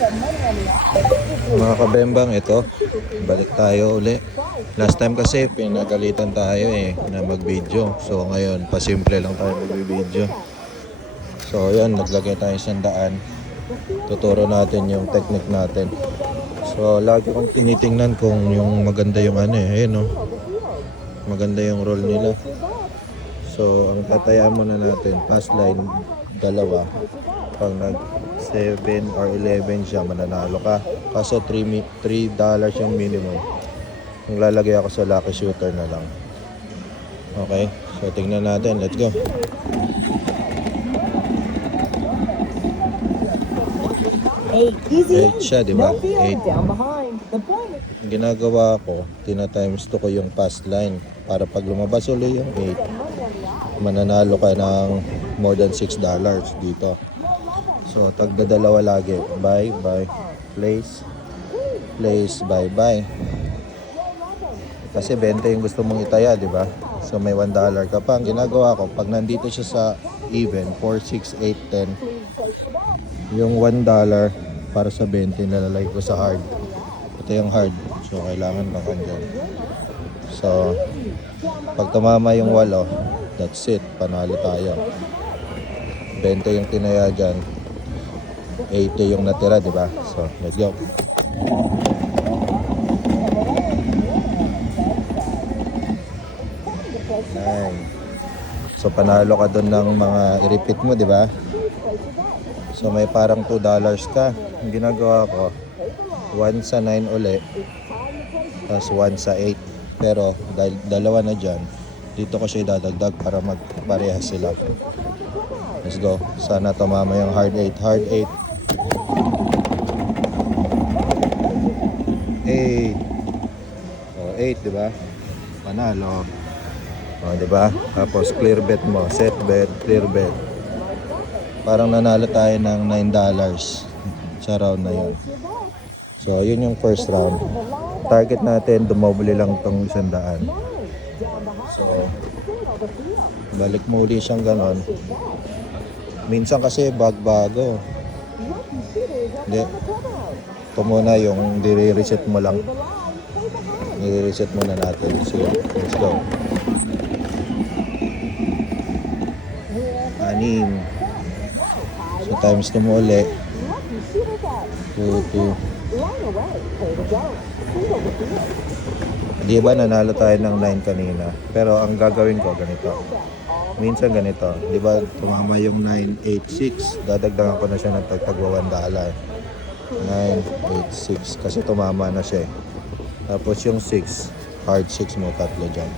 Mga kabembang, ito. Balik tayo uli. Last time kasi pinagalitan tayo na mag-video. So ngayon, pasimple lang tayo mag-video. So yan, naglagay tayo 100. Tuturo natin yung technique natin. So lagi kong tinitingnan kung yung maganda yung ayun maganda yung roll nila. So ang tatayaan muna natin, pass line, dalawa. Pag nag 7 or 11 siya, mananalo ka. Kaso $3 yung minimum. Ang lalagay ako sa lucky shooter na lang. Okay, so tingnan natin, let's go. 8 siya, di ba? 8. Ginagawa ko, tina-times 2 ko yung pass line para pag lumabas ulit yung 8, mananalo ka ng more than $6 dito. So tagdadalawa lagi, buy, place, buy. Kasi 20 yung gusto mong itaya, di ba? So may $1 ka pa. Ang ginagawa ko, pag nandito siya sa even, 4, 6, 8, 10, yung $1 para sa 20 nalalagay ko sa hard. Ito yung hard. So kailangan baka dyan. So pag tumama yung 8, that's it. Panalo tayo. 20 yung tinaya dyan. 80 yung natira, di ba? So let's go. So panalo ka doon ng mga i-repeat mo, di ba? So may parang $2 ka. Ang ginagawa ko, 1 sa 9 uli, tapos 1 sa 8. Pero dahil dalawa na dyan, dito ko siya idadagdag para magpareha sila. Let's go. Sana tumama yung hard 8. Hard 8. 8. Oh, 8, di ba? Panalo. Oh, di ba? Tapos clear bet mo, set bet, clear bet. Parang nanalo tayo ng $9 sa round na 'yon. So, yun yung first round. Target natin, dumobli lang tong 100. So, balik mo uli siyang ganon. Minsan kasi bago. Hindi. Ito muna yung dire-reset mo lang. I-reset muna natin. So, let's go. 6. So, times 2 mo uli. 2. Di ba nanalo tayo ng 9 kanina? Pero ang gagawin ko ganito. Minsan ganito. Di ba tumama yung 986? Dadagdagan ko na siya ng tagtagwa $1. 986 kasi tumama na siya. Tapos yung 6, hard 6 mo, tatlo dyan.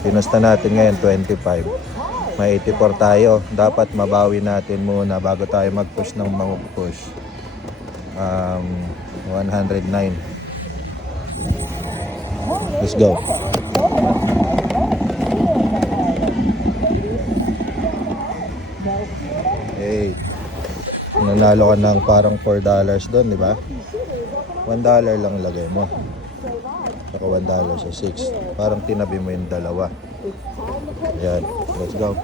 Pinusta natin ngayon 25. May 84 tayo. Dapat mabawi natin muna bago tayo mag-push ng mga push. 109. Let's go. Hey. Nanalo ka ng parang $4 doon, di ba? $1 lang lagay mo. Saka $1 sa 6. Parang tinabi mo yung dalawa. Ayan. Let's go.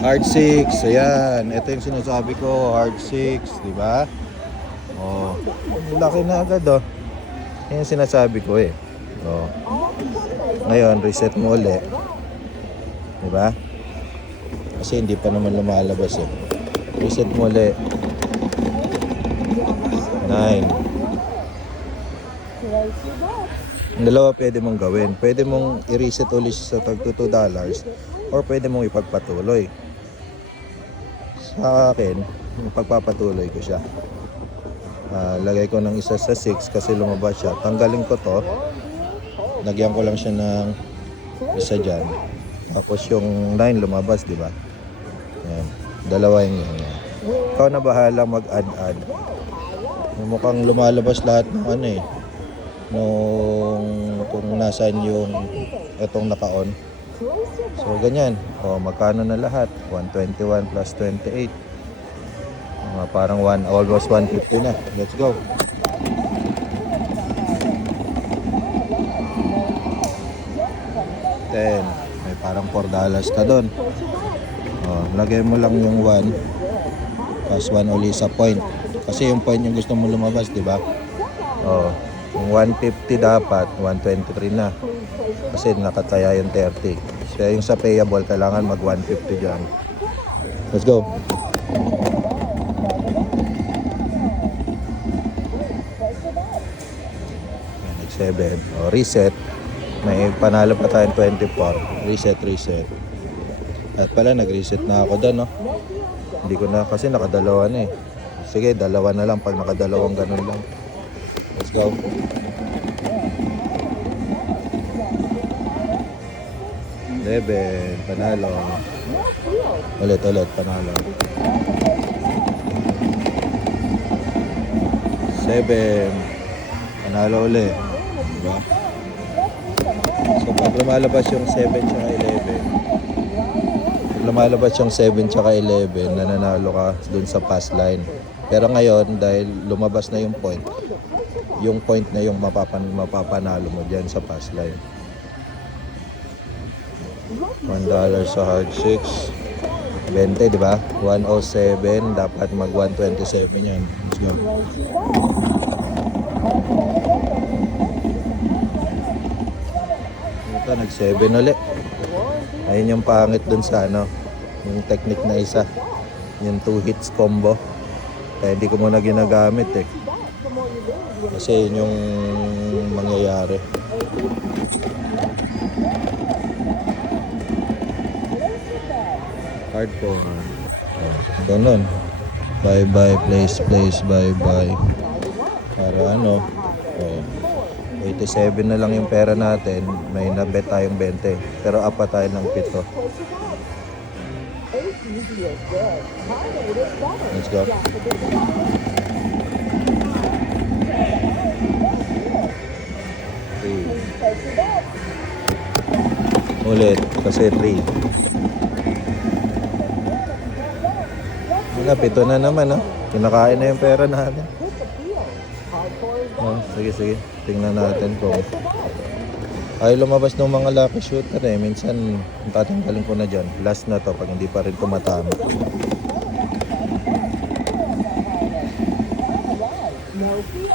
Hard 6. Ayan. Ito yung sinasabi ko. Hard 6. Diba? Oh. Laki na agad oh. Yan yung sinasabi ko eh. Oh. Ngayon, reset mo ulit. Diba? Kasi hindi pa naman lumalabas eh. Reset mo ulit. 9. Ang dalawa pwede mong gawin. Pwede mong i-reset ulit sa tag $2 or pwede mong ipagpatuloy. Sa akin, ipagpapatuloy ko siya. Lagay ko ng isa sa 6 kasi lumabas siya. Tanggalin ko to. Lagyan ko lang siya ng isa dyan. Tapos yung 9 lumabas, di ba? Yan. Dalawa yung yan. Ikaw na bahala mag-add. Mukhang lumalabas lahat ng kung nasaan yung itong naka-on. So ganyan. O magkano na lahat? 121 plus 28. Parang almost 150 na. Let's go. 10. May parang $4 ka doon. O, lagay mo lang yung 1. Tapos 1 uli sa point. Kasi yung point yung gusto mo lumabas, di ba? Oh, yung 150 dapat, 123 na. Kasi nakataya yung 30. So yung sa payable, kailangan mag 150 dyan. Let's go. Next 7. Oh, reset. May panalo pa tayong 24. Reset. At pala, nag-reset na ako doon, no? Hindi ko na, kasi nakadalawa na eh. Sige, dalawa na lang pag nakadalawang ganun lang. Let's go. Leben, panalo. Ulit, panalo. 7. Panalo ulit. Diba? So pag lumalabas yung 7 tsaka 11, lumalabas yung 7 tsaka 11, nananalo ka dun sa pass line. Pero ngayon, dahil lumabas na yung point na yung mapapanalo mo dyan sa pass line. $1 sa hard 6. 20, di ba? 107, dapat mag 127 yan. Let's go. Ito, nag 7 ulit. Ayun yung pangit dun sa ano, yung technique na isa. Yung 2 hits combo. Kaya hindi ko muna ginagamit eh. Kasi yun yung mangyayari. Hard po. Ganun. Bye, place, bye. Para ano, 87 na lang yung pera natin. May nabet tayong 20. Pero apa tayo ng 7. Let's go. Ulit, kasi 3. Wala, 7 na naman, no? Kinakain na yung pera natin. Oh, sige. Tingnan natin kung ay lumabas ng mga lucky shooter eh. Minsan, tatanggalin ko na dyan. Last na to pag hindi pa rin tumatama.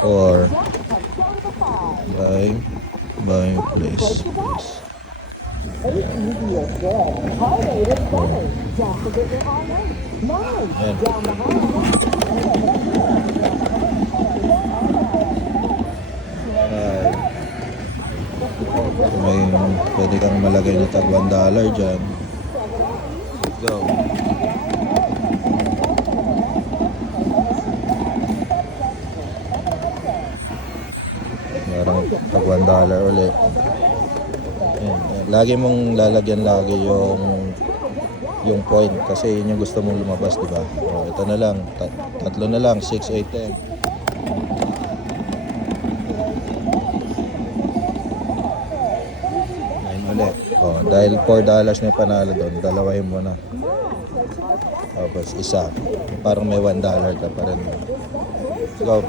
Or buy, place. May pwede kang malagay na tag $1 dyan. Let's go. Parang tag $1 ulit. Yan. Lagi mong lalagyan yung point kasi yun yung gusto mong lumabas, di ba? Oh, ito na lang, tatlo na lang, 6, 8, 10. Ayun ulit. Oh, dahil $4 na panalo doon, dalawahin mo na. Tapos isa, parang may $1 ka pa rin. Let's go.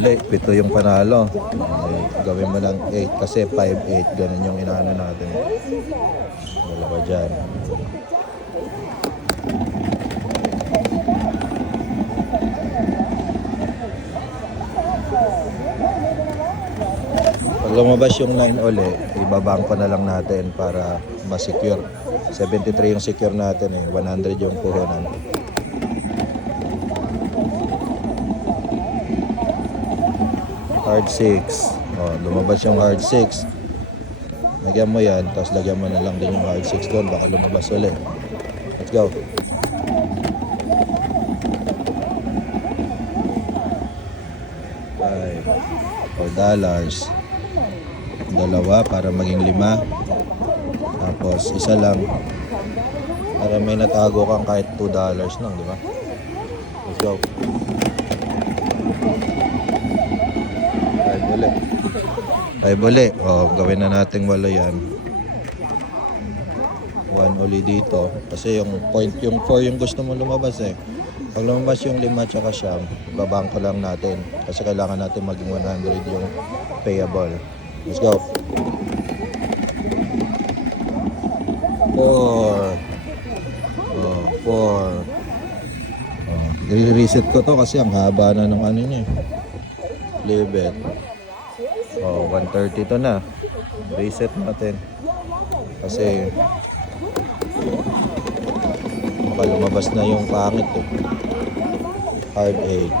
Ulit, 7 yung panalo. Okay, gawin mo lang 8 kasi 5, 8. Ganun yung inaano natin. Dalawa dyan. Pag lumabas yung 9 ulit, ibabangko na lang natin para ma-secure. 73 yung secure natin eh. 100 yung puhunan. Hard 6. Oh, lumabas yung hard 6. Lagyan mo yan, tapos lagyan mo na lang din yung hard 6 doon. Baka lumabas ulit. Let's go. $4. Dalawa para maging 5. Tapos isa lang para may natago kang kahit $2 lang, di ba? Let's go. 5 ulit. O, gawin na natin 8 yan. 1 uli dito. Kasi yung point, yung 4 yung gusto mo lumabas eh. Pag lumabas yung 5 tsaka siyam, ibabangko lang natin. Kasi kailangan natin maging 100 yung payable. Let's go. 4. Oh, 4. Oh, i-reset ko to kasi ang haba na ng ano niya. Leave it. Oh, 130 to na. Reset natin. Kasi baka lumabas na yung pangit eh. Hard 8.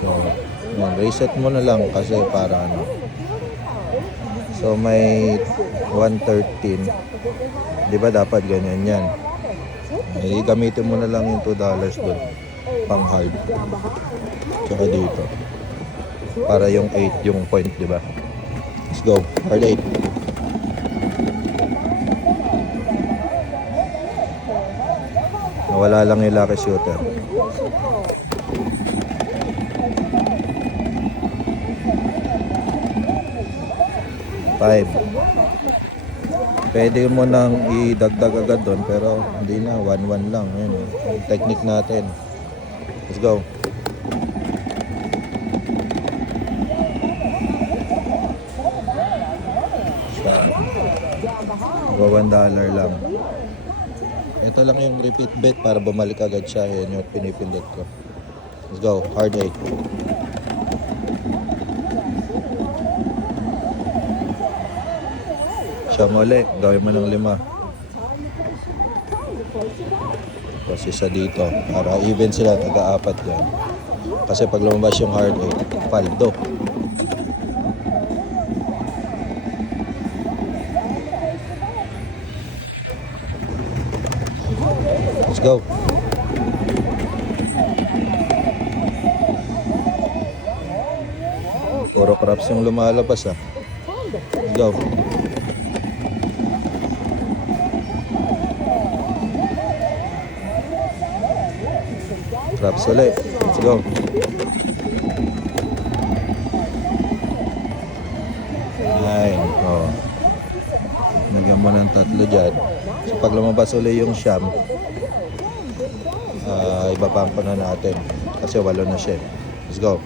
So, yan, reset mo na lang kasi para ano. So may 113. Di ba dapat ganyan yan? Gamitin mo na lang yung $2 doon. Pang hard. Tsaka dito. Para yung 8 yung point, di ba? Let's go. Hard 8. Nawala lang yung lucky shooter. 5. Pwede mo nang idagdag agad doon pero hindi na, 1-1 lang. Yun, yung technique natin. Let's go. Go $1 lang. Ito lang yung repeat bet para bumalik agad siya. Yan yung pinipindot ko. Let's go. Hard 8. Siya muli. Gawin mo ng 5. Tapos isa dito. Para even sila, taga-4 yan. Kasi pag lumabas yung hard 8, paldo. Let's go. Puro craps yung lumalabas ah. Let's go. Craps ulit. Let's go. Ay, oh. Nagyan mo ng 3 dyan. So pag lumabas ulit yung siyam, ibabang ko na natin kasi 8 na siya. Let's go.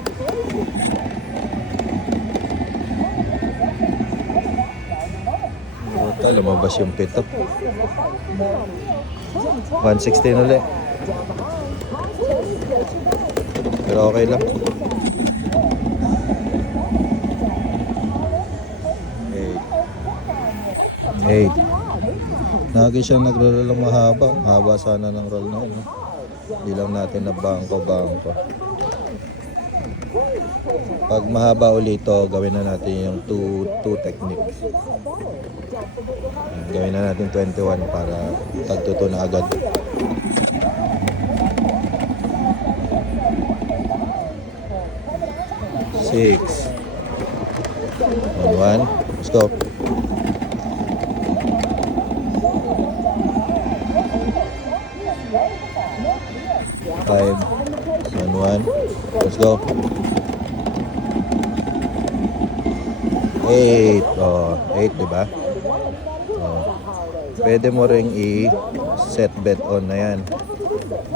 Puta, lumabas yung 7. 116 ulit. Pero okay lang. 8. Lagi siyang nagro-roll ng mahaba. Mahaba sana ng roll na yun. Hindi lang natin na bangko-bangko. Pag mahaba ulit ito, gawin na natin yung 2 technique. Gawin na natin 21 para tagtuto na agad. Six. 1-1. Let's go. 5. 1-1. Let's go. 8. Oh, 8, diba? Oh. Pwede mo ring i-set bet on na yan.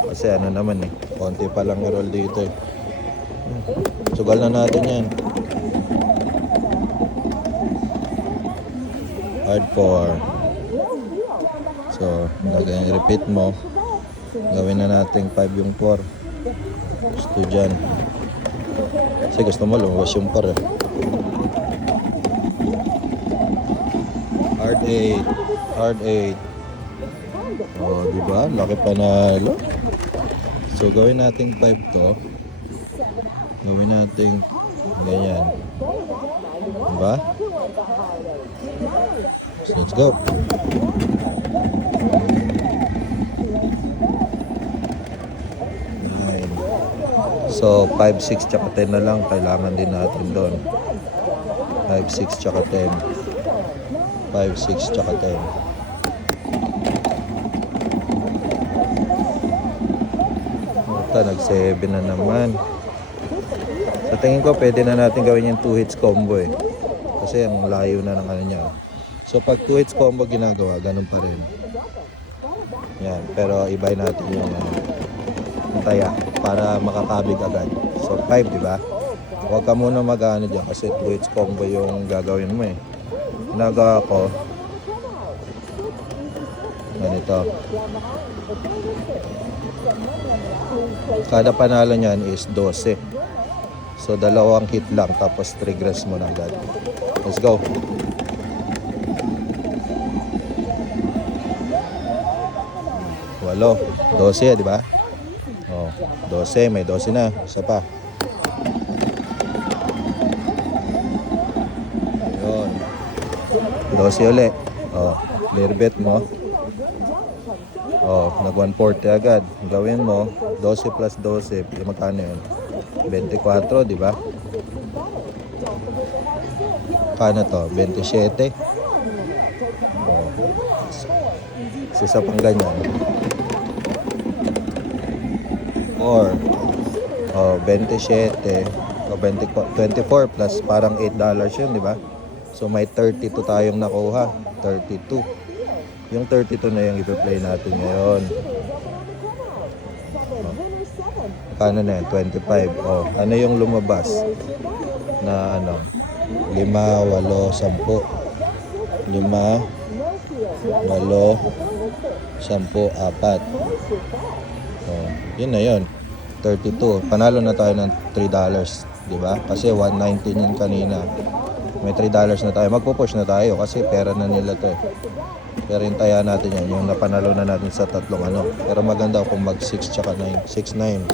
Kasi ano naman eh, konti pa lang i-roll dito eh. Sugal na natin yan. Hard 4. So, repeat mo. Gawin na natin 5 yung 4. Gusto dyan. Kasi gusto mo lumabas yung 4 eh. Hard 8. Hard 8. Oh, diba? Laki panalo. So, gawin natin 5 to. Gawin natin ganyan. Diba? So, let's go. So, 5, 6, tsaka 10 na lang. Kailangan din natin doon. 5, 6, tsaka 10. 5, 6, tsaka 10. Ito, nag-7 na naman. Sa tingin ko, pwede na natin gawin yung 2 hits combo eh. Kasi ang layo na ng ano niya. So, pag 2 hits combo ginagawa, ganun pa rin. Yan, pero ibay natin yung Yung taya. Para makakabig agad. So 5, di ba? Huwag ka muna mag-ano dyan kasi 2 hits combo yung gagawin mo eh. Ginagawa ko, ganito. Kada panalo niyan is 12. So, dalawang hit lang, tapos triggers mo na agad. Let's go. Walo. 12, di ba? Oh, 12. May 12 na. Isa pa. Yun. 12 ulit. Oh, clear bet mo. Oh, nag 140 agad. Gawin mo, 12 plus 12. Magkano yun? 24, di ba? Kano to? 27. Oh. Isa pang ganyan. 4. Oh, 27. O 24 plus parang $8 yun, di ba? So may 32 tayong nakuha. 32. Yung 32 na yung ipi-play natin ngayon. Oh. Kano na yan? 25. Oh, ano yung lumabas? Na ano? 5, 8, 10. 5, 8, 10, 4. Oh, yun na yun. 32. Panalo na tayo ng $3, di ba? Kasi 119 yun kanina. May $3 na tayo. Magpo-push na tayo kasi pera na nila to eh. Pero yung taya natin yan, yung napanalo na natin sa tatlong ano. Pero maganda kung mag 6 tsaka 9. 6, 9.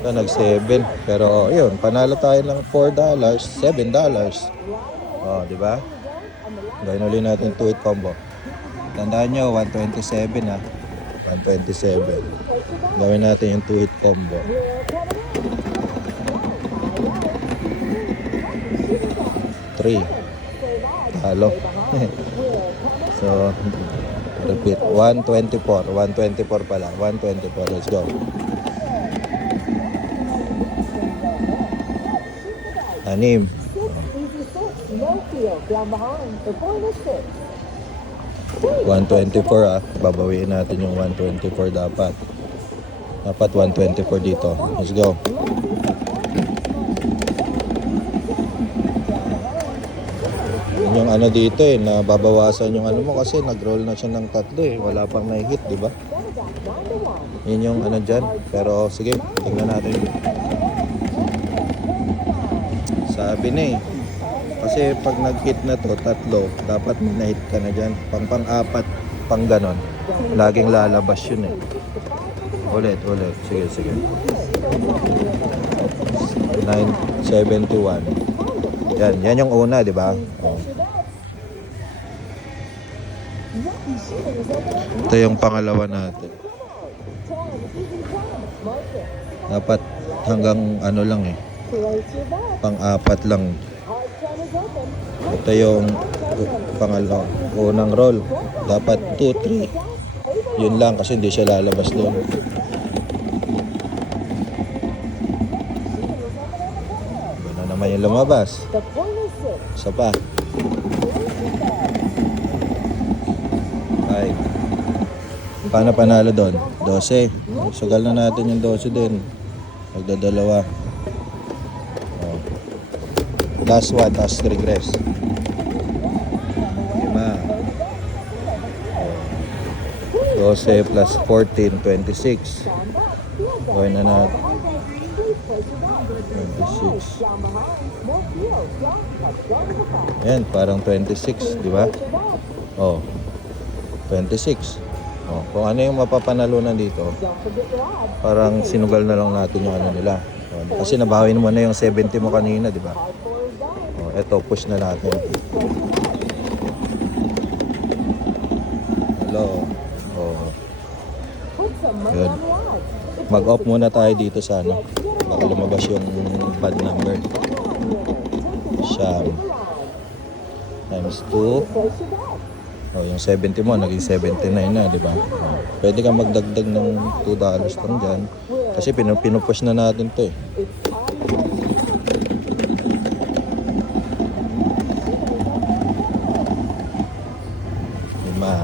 Ito nag 7. Pero oh, yun, panalo tayo ng $4, $7. Oh, di ba? Gawin ulit natin 2-hit combo. Tandaan nyo, 127 ha. 127. Gawin natin yung 2-hit combo. Talo. So, repeat. 124. 124 pala. 124. Let's go. Anim. 124 ah. Babawiin natin yung 124 dapat. Dapat 124 dito. Let's go. Yung ano dito eh, nababawasan yung ano mo kasi nag-roll na siya ng tatlo eh. Wala pang na-hit, di ba? Yun yung ano dyan. Pero sige, tingnan natin. Sabi na eh. Kasi pag nag-hit na to, tatlo, dapat may na-hit ka na dyan. Pang-apat, pang ganon. Laging lalabas yun eh. Ulit. Sige. 971. Yan yung una, di ba? Oh. Ito yung pangalawa natin. Dapat hanggang ano lang eh. Pang-apat lang. Ito yung pangalawa. Unang roll. Dapat 2, 3. Yun lang kasi hindi siya lalabas doon. Ano naman yung lumabas? Isa pa. 5. Paano panalo doon? 12. Sugal na natin yung 12 din. Magdadalawa. Oh. Last one, last regress. 5. 12 plus 14, 26. Gawin na natin. 26. Yan, parang 26, di ba? Oh. 26. Oh, kung ano yung mapapanalunan dito, parang sinugal na lang natin yung ano nila. Oh, kasi nabawin mo na yung 70 mo kanina, di ba? Oh, eto, push na natin. Hello. Oh. Yun. Mag-off muna tayo dito sa ano. Baka lumabas yung bad number. Siyam. Times 2. Oh, yung 70 mo, naging 79 na, di ba? Oh, pwede kang magdagdag ng $2 lang dyan. Kasi pinupush na natin to eh. Lima.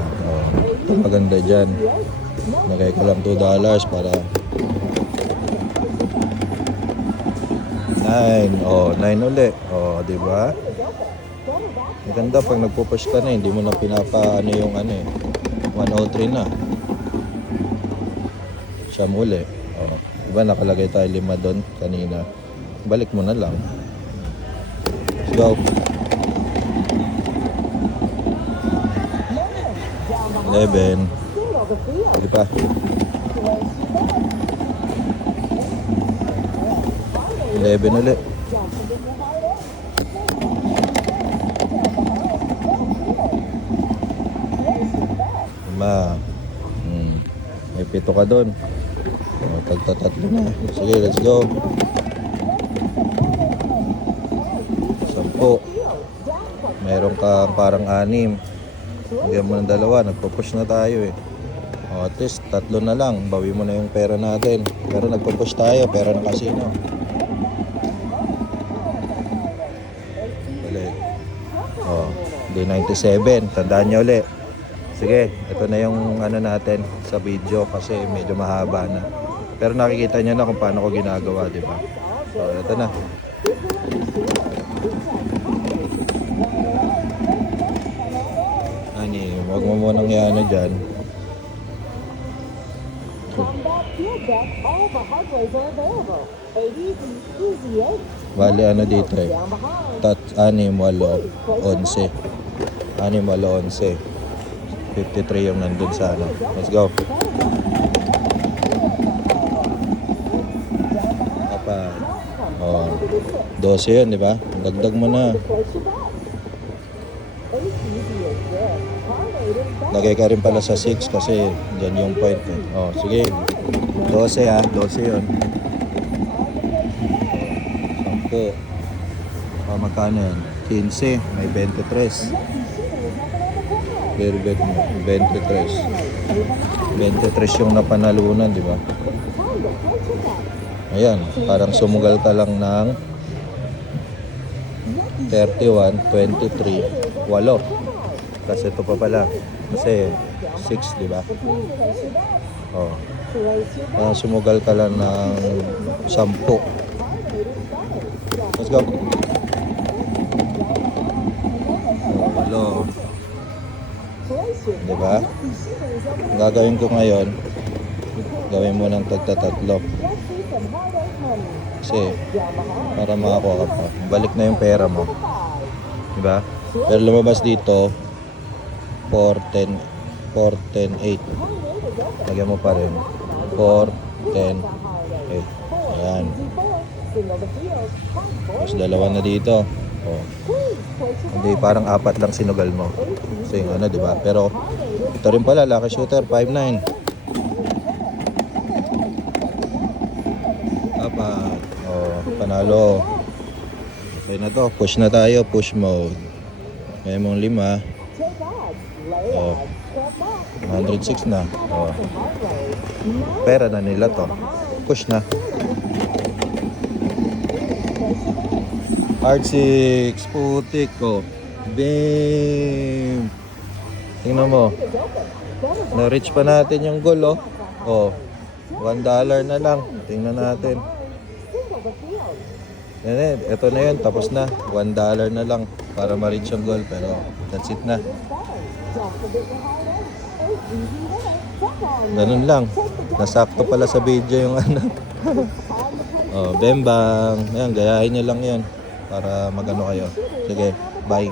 maganda dyan. Nagay ko lang $2 para 9. Oh, 9 uli. Oh, di ba? Maganda pag nagpo-push ka na, hindi mo na pinapa ano yung ano eh. 103 na. Siya muli. Oh, diba nakalagay tayo 5 doon kanina. Balik mo na lang. Let's go. 11. Hindi pa. 11 ulit. Lima. May 7 ka doon. O, tagtatatlo na. Sige, let's go. 10. Meron ka parang 6. Bigyan mo ng 2. Nagpo-push na tayo eh. O, at least 3 na lang. Bawi mo na yung pera natin. Pero nagpo-push tayo. Pera ng casino. Balik. O, day 97. Tandaan nyo ulit. Sige, ito na yung ano natin sa video kasi medyo mahaba na. Pero nakikita nyo na kung paano ko ginagawa, di ba? So, ito na. Ani, huwag mo munang yan dyan. Bali, ano dito eh. 6, 8, 11. 6, 8, 11. 53 yung nandun sa ano. Let's go. Apat. Oh, 12 yun, di ba? Dagdag mo na. Lagay ka rin pala sa 6 kasi dyan yung point eh. Oh, sige. 12 ha. 12 yun. 10. Oh, magkano yan? 15. May 23. Very good mo. 23. 23 yung napanalunan, di ba? Ayan, parang sumugal ka lang ng 31, 23, 8. Kasi ito pa pala. Kasi 6, di ba? Oh. Parang sumugal ka lang ng 10. Let's go. Oh, 8. Diba? Ang gagawin ko ngayon, gawin mo ng tagtatatlo. Kasi, para makakuha ka pa. Balik na yung pera mo. Diba? Pero lumabas dito, 4, 10, 8. Lagyan mo pa rin. 4, 10, 8. Ayan. Tapos 2 na dito. Oh. Hindi, parang 4 lang sinugal mo. Kasi yung ano, di ba? Pero ito rin pala, lucky shooter, 5-9. Apat. Oh, panalo. Okay na to. Push na tayo. Push mode. Kaya mong 5. Oh. 106 na. Oh. Pera na nila to. Push na. Hard 6. Putik ko. Bam! Tingnan mo. Na-reach pa natin yung goal, oh. Oh. $1 na lang. Tingnan natin. Yan, ito na yun. Tapos na. $1 na lang para ma-reach yung goal. Pero that's it na. Ganun lang. Nasakto pala sa video yung ano. Oh, bembang. Ayan, gayahin nyo lang yun para magano kayo. Sige, bye.